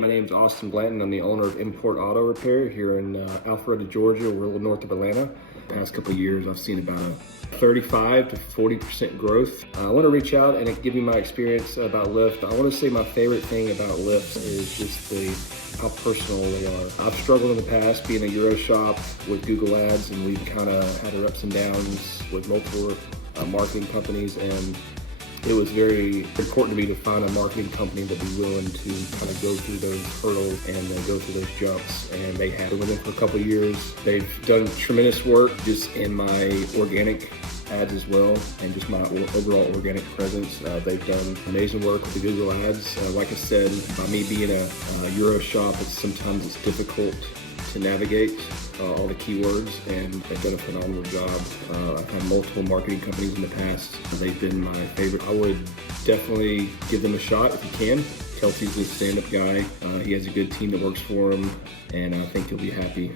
My name's Austin Blanton. I'm the owner of Import Auto Repair here in Alpharetta, Georgia. We're a little north of Atlanta. The past couple of years, I've seen about a 35 to 40% growth. I want to reach out and give you my experience about Lyft. I want to say my favorite thing about Lyft is just how personal they are. I've struggled in the past being a Euro shop with Google Ads, and we've kind of had our ups and downs with multiple marketing companies, and it was very important to me to find a marketing company that would be willing to kind of go through those hurdles and go through those jumps. And they have been with them for a couple of years. They've done tremendous work just in my organic ads as well, and just my overall organic presence. They've done amazing work with the Google Ads. Like I said, by me being a Euro shop, sometimes it's difficult to navigate all the keywords, and they've done a phenomenal job. I've had multiple marketing companies in the past. They've been my favorite. I would definitely give them a shot if you can. Kelsey's a stand-up guy. He has a good team that works for him, and I think he'll be happy.